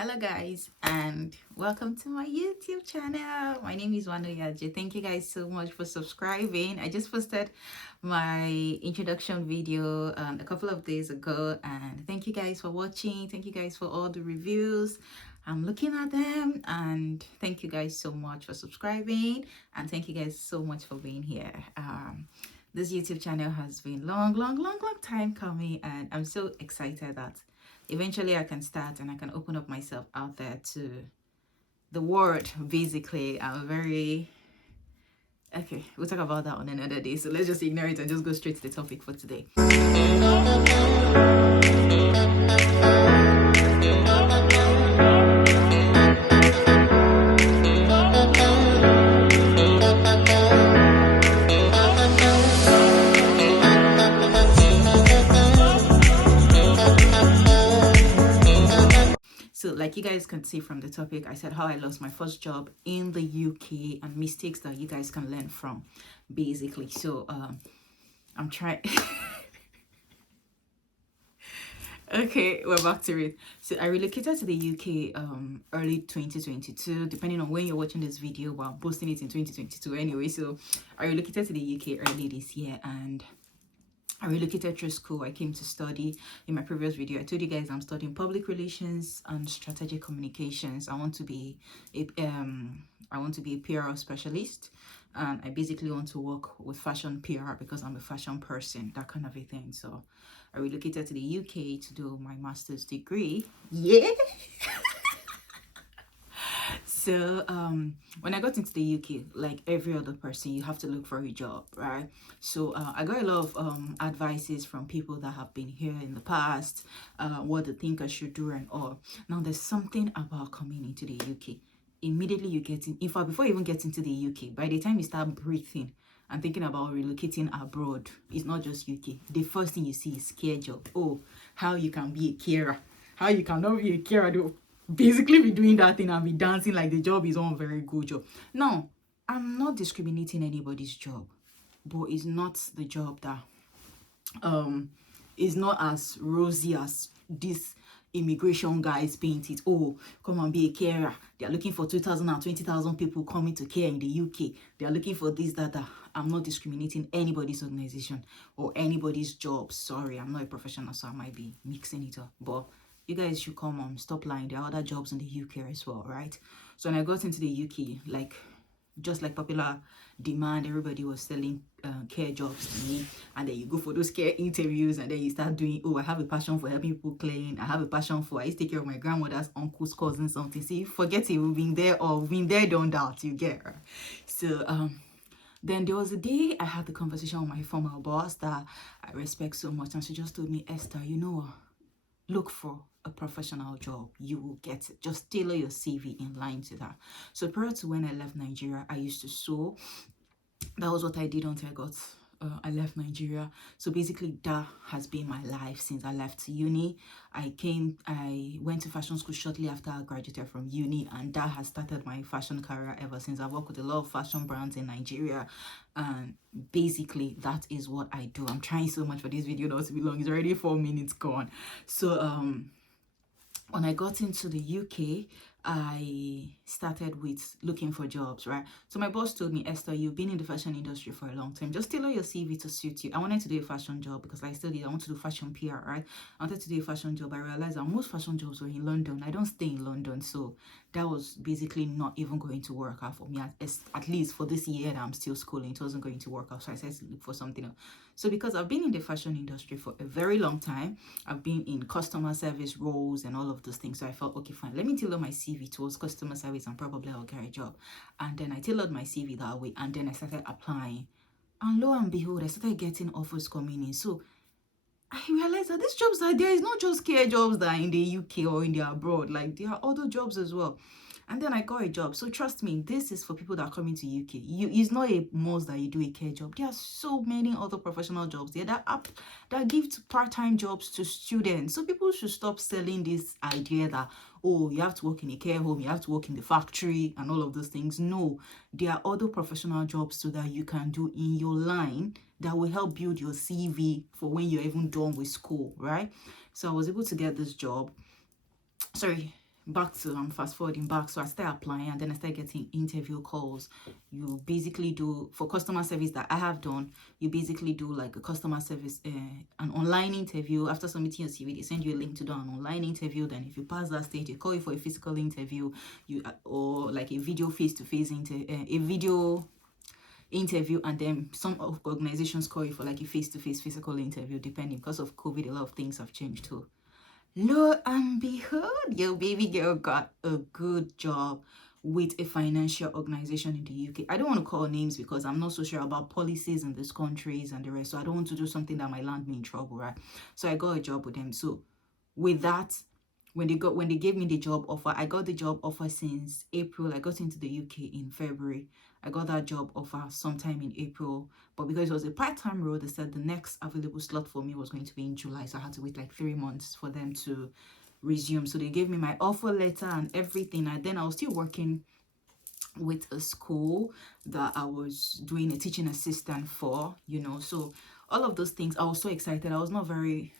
Hello guys and welcome to my YouTube channel. My name is Wano Yaje. Thank you guys so much for subscribing. I just posted my introduction video a couple of days ago, and thank you guys for watching. Thank you guys for all the reviews. I'm looking at them, and thank you guys so much for subscribing, and thank you guys so much for being here. This YouTube channel has been long time coming, and I'm so excited that eventually I can start and I can open up myself out there to the world. Basically, I'm very okay. We'll talk about that on another day, so let's just ignore it and just go straight to the topic for today. So like you guys can see from the topic, I said how I lost my first job in the UK and mistakes that you guys can learn from, basically. So I'm trying. Okay, we're back to it. So I relocated to the UK early 2022, depending on when you're watching this video, but I'm posting it in 2022 anyway. So I relocated to the UK early this year, and I relocated through school. I came to study. In my previous video, I told you guys I'm studying public relations and strategic communications. I want to be a PR specialist, and I basically want to work with fashion PR because I'm a fashion person, that kind of a thing. So I relocated to the UK to do my master's degree. Yeah. So when I got into the UK, like every other person, you have to look for a job, right? So I got a lot of advices from people that have been here in the past, what they think I should do and all. Now there's something about coming into the UK. Immediately you get in fact, before you even get into the UK, by the time you start breathing and thinking about relocating abroad, it's not just UK. The first thing you see is care job. Oh, how you can be a carer, how you cannot be a carer though. Basically be doing that thing and be dancing like the job is one very good job. Now, I'm not discriminating anybody's job, but it's not the job that is not as rosy as this immigration guys paint it. Oh, come and be a carer. They are looking for 2,000 and 20,000 people coming to care in the UK. They are looking for this, that. I'm not discriminating anybody's organization or anybody's job. Sorry, I'm not a professional, so I might be mixing it up. But you guys should come on, stop lying. There are other jobs in the UK as well, right? So when I got into the UK, like just like popular demand, everybody was selling care jobs to me, and then you go for those care interviews, and then you start doing, oh, I have a passion for helping people clean. I have a passion for, I used to take care of my grandmother's uncle's cousins, something. See, forget it, we've been there, or we've been there, done that, you get, right? So then there was a day I had the conversation with my former boss that I respect so much, and she just told me, Esther, you know what? Look for a professional job. You will get it. Just tailor your CV in line to that. So prior to when I left Nigeria, I used to sew. That was what I did until I left Nigeria. So basically that has been my life since I left uni. I went to fashion school shortly after I graduated from uni, and that has started my fashion career ever since. I've worked with a lot of fashion brands in Nigeria, and basically that is what I do. I'm trying so much for this video not to be long. It's already 4 minutes gone. So when I got into the UK, I started with looking for jobs, right? So my boss told me, Esther, you've been in the fashion industry for a long time. Just tailor your CV to suit you. I wanted to do a fashion job because I studied. I want to do fashion PR, right? I wanted to do a fashion job. I realized that most fashion jobs were in London. I don't stay in London, so that was basically not even going to work out for me. At least for this year that I'm still schooling, it wasn't going to work out. So I said to look for something else. So because I've been in the fashion industry for a very long time, I've been in customer service roles and all of those things. So I felt, okay, fine, let me tailor my CV towards customer service and probably I'll get a job. And then I tailored my CV that way, and then I started applying. And lo and behold, I started getting offers coming in. So I realized that these jobs that there is not just care jobs that are in the UK or in the abroad. Like there are other jobs as well. And then I got a job. So trust me, this is for people that are coming to UK. It's not a must that you do a care job. There are so many other professional jobs there that give part-time jobs to students. So people should stop selling this idea that, oh, you have to work in a care home, you have to work in the factory and all of those things. No, there are other professional jobs so that you can do in your line that will help build your CV for when you're even done with school, right? So I was able to get this job. Sorry, I'm fast forwarding back. So I started applying, and then I started getting interview calls. You basically do, for customer service that I have done, you basically do like a customer service, an online interview. After submitting your CV, they send you a link to do an online interview. Then if you pass that stage, they call you for a physical interview, or like a video face-to-face a video interview, and then some organizations call you for like a face-to-face physical interview, depending. Because of COVID, a lot of things have changed too. Lo and behold, your baby girl got a good job with a financial organization in the UK. I don't want to call names because I'm not so sure about policies in these countries and the rest. So I don't want to do something that might land me in trouble, right? So I got a job with them. So with that, when they gave me the job offer, I got the job offer since April. I got into the UK in February. I got that job offer sometime in April, but because it was a part-time role, they said the next available slot for me was going to be in July, so I had to wait like 3 months for them to resume. So they gave me my offer letter and everything, and then I was still working with a school that I was doing a teaching assistant for, so all of those things. I was so excited. I was not very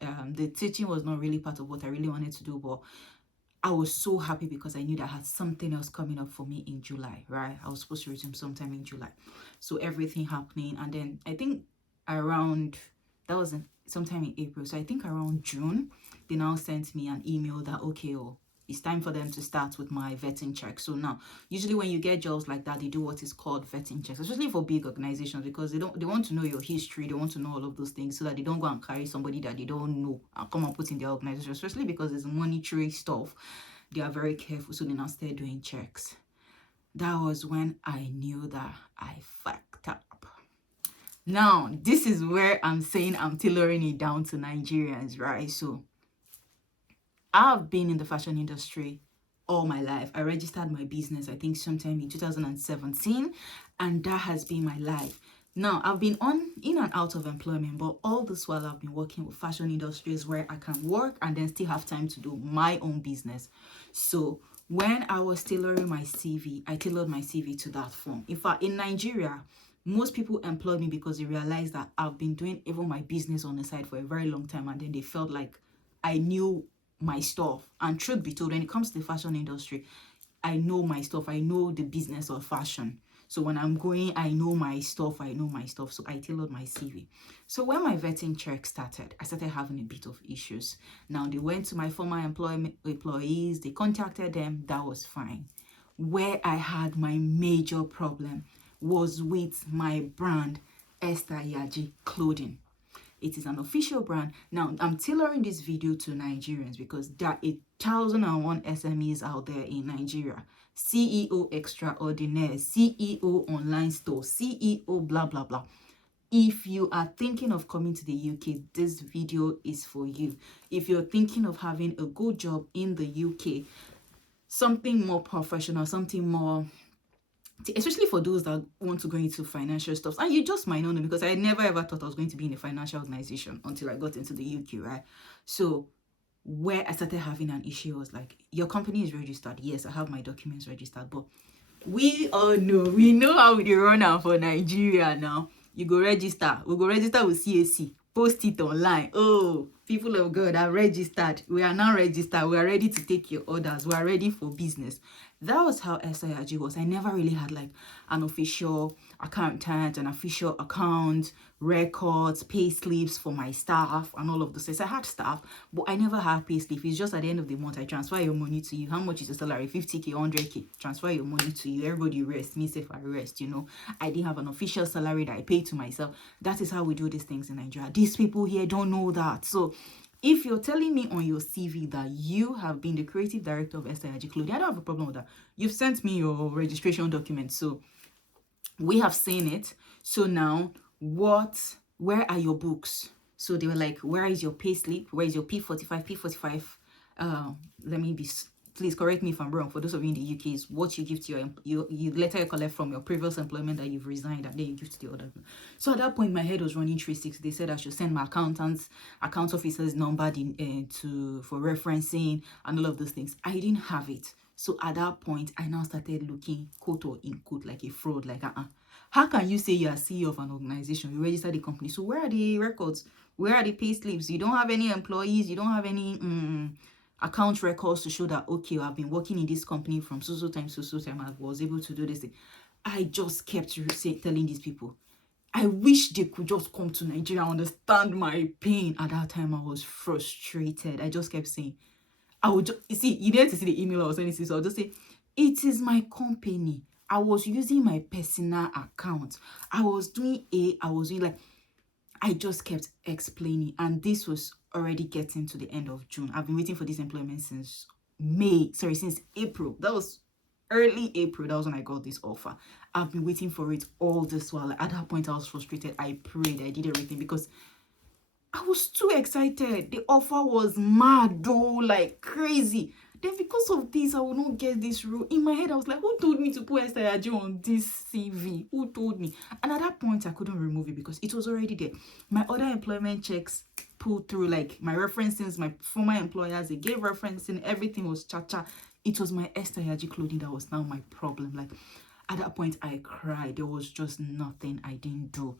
the teaching was not really part of what I really wanted to do, but I was so happy because I knew that I had something else coming up for me in July, right? I was supposed to resume sometime in July. So everything happening. And then I think that was sometime in April. So I think around June, they now sent me an email that, okay, it's time for them to start with my vetting check. So now, usually when you get jobs like that, they do what is called vetting checks, especially for big organizations, because they want to know your history, they want to know all of those things so that they don't go and carry somebody that they don't know and come and put in their organization, especially because it's monetary stuff. They are very careful, so they now start doing checks. That was when I knew that I fucked up. Now, this is where I'm saying I'm tailoring it down to Nigerians, right? So I've been in the fashion industry all my life. I registered my business, I think sometime in 2017, and that has been my life. Now, I've been in and out of employment, but all this while I've been working with fashion industries where I can work and then still have time to do my own business. So when I was tailoring my CV, I tailored my CV to that form. In fact, in Nigeria, most people employ me because they realize that I've been doing even my business on the side for a very long time, and then they felt like I knew my stuff. And truth be told, when it comes to the fashion industry, I know my stuff. I know the business of fashion. So when I'm going, I know my stuff. So I tailored my CV. So when my vetting check started, I started having a bit of issues. Now, they went to my former employees, they contacted them, that was fine. Where I had my major problem was with my brand, Esther Yaji Clothing. It is an official brand. Now, I'm tailoring this video to Nigerians because there are 1,001 SMEs out there in Nigeria. CEO extraordinaire, CEO online store, CEO blah, blah, blah. If you are thinking of coming to the UK, this video is for you. If you're thinking of having a good job in the UK, something more professional, something more, especially for those that want to go into financial stuff, and you just might not know, because I never ever thought I was going to be in a financial organization until I got into the UK, right? So where I started having an issue was like, your company is registered. Yes, I have my documents registered, but we know how we run out for Nigeria now. You go register. We go register with CAC. Post it online. Oh, people of God are registered. We are now registered. We are ready to take your orders. We are ready for business. That was how SIRG was. I never really had like an official accountant, an official account, records, pay slips for my staff and all of those things. I had staff, but I never had pay slip. It's just at the end of the month, I transfer your money to you. How much is your salary? 50K, 100K. Transfer your money to you. Everybody rest. Me safe, I rest, I didn't have an official salary that I paid to myself. That is how we do these things in Nigeria. These people here don't know that. So if you're telling me on your CV that you have been the creative director of SIRG Clothing, I don't have a problem with that. You've sent me your registration documents, so we have seen it. So now, where are your books? So they were like, where is your pay slip? Where is your P45? Please correct me if I'm wrong. For those of you in the UK, is what you give to you later you collect from your previous employment that you've resigned, and then you give to the other. So at that point, my head was running 360. They said I should send my account officer's number for referencing and all of those things. I didn't have it. So at that point, I now started looking quote or in quote like a fraud. Like, how can you say you're CEO of an organization? You register the company. So where are the records? Where are the pay slips? You don't have any employees. You don't have any. account records to show that, okay, I've been working in this company from so time to so time, I was able to do this thing. I just kept telling these people, I wish they could just come to Nigeria, understand my pain. At that time, I was frustrated. I just kept saying, I would just, you see, you need to see the email I was sending, so I'll just say, it is my company. I was using my personal account. I was doing like, I just kept explaining, and this was already getting to the end of June. I've been waiting for this employment since since April. That was early April. That was when I got this offer. I've been waiting for it all this while. At that point, I was frustrated. I prayed. I did everything because I was too excited. The offer was mad though, like crazy. Then because of this, I will not get this role. In my head, I was like, who told me to put Esther Yaji on this CV? Who told me? And at that point, I couldn't remove it because it was already there. My other employment checks pulled through, like my references, my former employers, they gave referencing, everything was cha-cha. It was my Esther Yaji clothing that was now my problem. Like at that point, I cried. There was just nothing I didn't do.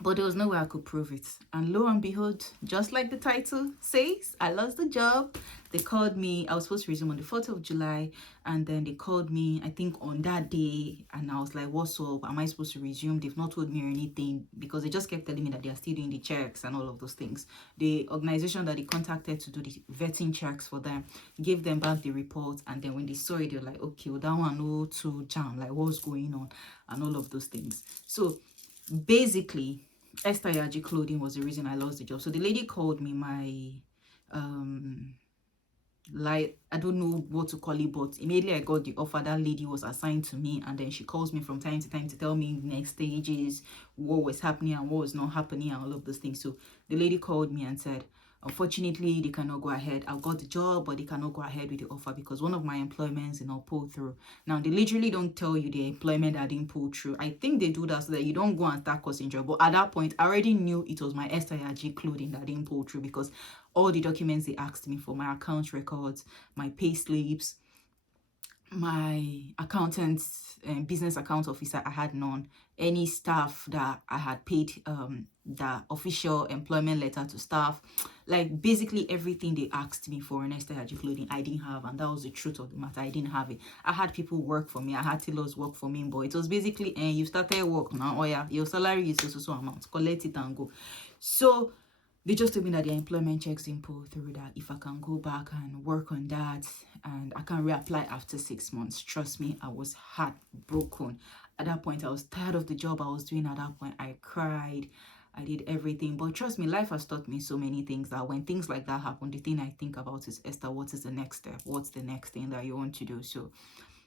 But there was no way I could prove it. And lo and behold, just like the title says, I lost the job. They called me. I was supposed to resume on the 4th of July. And then they called me, I think, on that day. And I was like, what's up? Am I supposed to resume? They've not told me or anything because they just kept telling me that they are still doing the checks and all of those things. The organization that they contacted to do the vetting checks for them gave them back the report. And then when they saw it, they were like, okay, well, that one, no, to jam, like what's going on and all of those things. So basically, Esther Yaji clothing was the reason I lost the job. So the lady called me, my like, I don't know what to call it, but immediately I got the offer, that lady was assigned to me, and then she calls me from time to time to tell me next stages, what was happening and what was not happening and all of those things. So the lady called me and said, unfortunately, they cannot go ahead. I've got the job, but they cannot go ahead with the offer because one of my employments did not pull through. Now, they literally don't tell you the employment that didn't pull through. I think they do that so that you don't go and start causing trouble. But at that point, I already knew it was my Esther Yaji clothing that didn't pull through because all the documents they asked me for, my account records, my pay slips, my accountant's business account officer, I had none. Any staff that I had paid the official employment letter to staff, like basically everything they asked me for in Esther Yaji clothing, I didn't have. And that was the truth of the matter. I didn't have it. I had people work for me. I had tailors work for me, but it was basically, you started work now, oh yeah, your salary is so amount, collect it and go. So they just told me that their employment checks didn't pull through, that if I can go back and work on that and I can reapply after 6 months. Trust me, I was heartbroken. At that point, I was tired of the job I was doing. At that point, I cried. I did everything. But trust me, life has taught me so many things that when things like that happen, the thing I think about is, Esther, what is the next step? What's the next thing that you want to do? So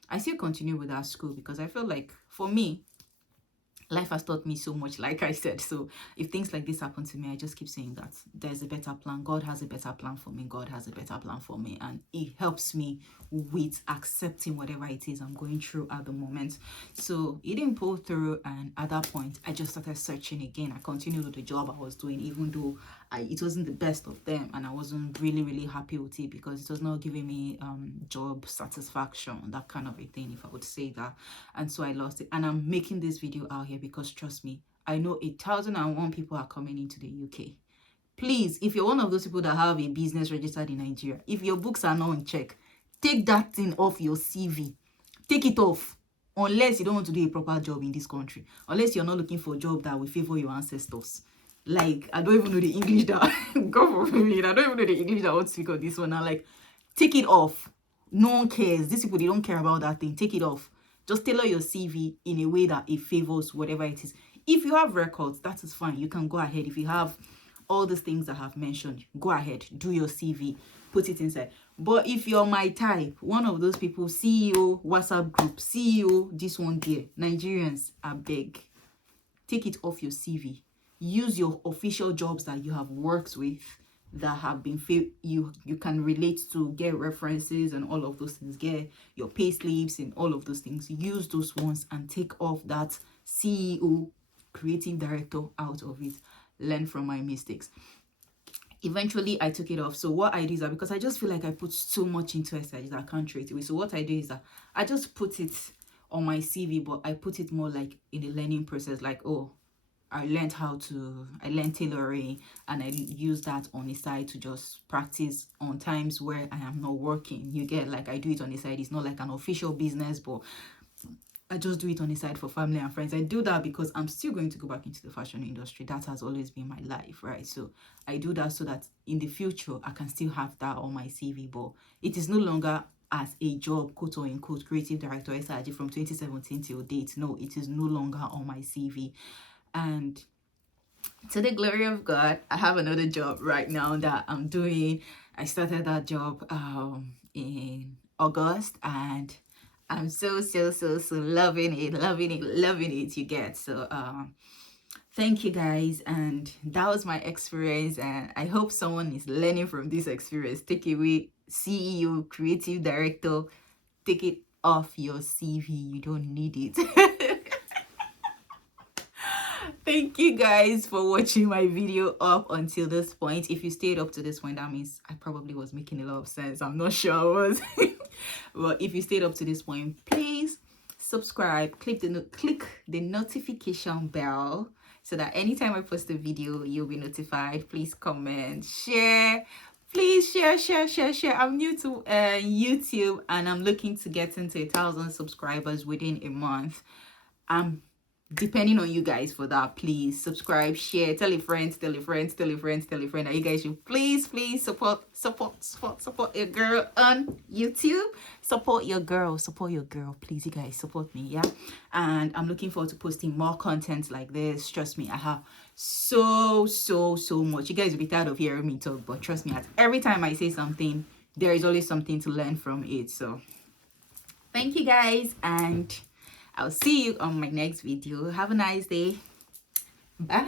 I still continue with that school because I feel like, for me, life has taught me so much, like I said. So if things like this happen to me, I just keep saying that there's a better plan. God has a better plan for me. God has a better plan for me. And it helps me with accepting whatever it is I'm going through at the moment. So it didn't pull through. And at that point, I just started searching again. I continued with the job I was doing, even though it wasn't the best of them. And I wasn't really happy with it because it was not giving me job satisfaction, that kind of a thing, if I would say that. And so I lost it. And I'm making this video out here because trust me, I know 1,001 people are coming into the UK. Please, if you're one of those people that have a business registered in Nigeria, if your books are not in check, take that thing off your CV. Take it off. Unless you don't want to do a proper job in this country. Unless you're not looking for a job that will favor your ancestors. Like, I don't even know the English that, God forbid, I don't even know the English that I want to speak on this one. I'm like, take it off. No one cares. These people, they don't care about that thing. Take it off. Just tailor your CV in a way that it favors whatever it is. If you have records, that is fine. You can go ahead. If you have all these things I have mentioned, go ahead, do your CV, put it inside. But if you're my type, one of those people, CEO, WhatsApp group, CEO, this one there, Nigerians, I beg, take it off your CV. Use your official jobs that you have worked with, that have been you can relate to, get references and all of those things, get your pay slips and all of those things. Use those ones and take off that CEO, creative director out of it. Learn from my mistakes. Eventually I took it off. So what I do is that, because I just feel like I put so much into it that I can't trade it away. So what I do is that I just put it on my CV, but I put it more like in the learning process, like, oh, I learned tailoring, and I use that on the side to just practice on times where I am not working. You get, like, I do it on the side. It's not like an official business, but I just do it on the side for family and friends. I do that because I'm still going to go back into the fashion industry. That has always been my life, right? So I do that so that in the future I can still have that on my CV. But it is no longer as a job, quote unquote, creative director SRG from 2017 till date. No, it is no longer on my CV. And to the glory of God, I have another job right now that I'm doing. I started that job in August, and I'm so loving it, you get. So thank you guys, and that was my experience, and I hope someone is learning from this experience. Take away CEO, creative director, take it off your CV. You don't need it. Thank you guys for watching my video up until this point. If you stayed up to this point, that means I probably was making a lot of sense. I'm not sure I was. But if you stayed up to this point, please subscribe, click the notification bell so that anytime I post a video, you'll be notified. Please comment, share. Please share. I'm new to YouTube, and I'm looking to get into 1,000 subscribers within a month. Depending on you guys for that. Please subscribe, share, tell a friend, and you guys should please support your girl on YouTube. Support your girl, please. You guys support me, yeah. And I'm looking forward to posting more content like this. Trust me, I have so much. You guys will be tired of hearing me talk, but trust me, every time I say something, there is always something to learn from it. So thank you guys, and I'll see you on my next video. Have a nice day. Bye.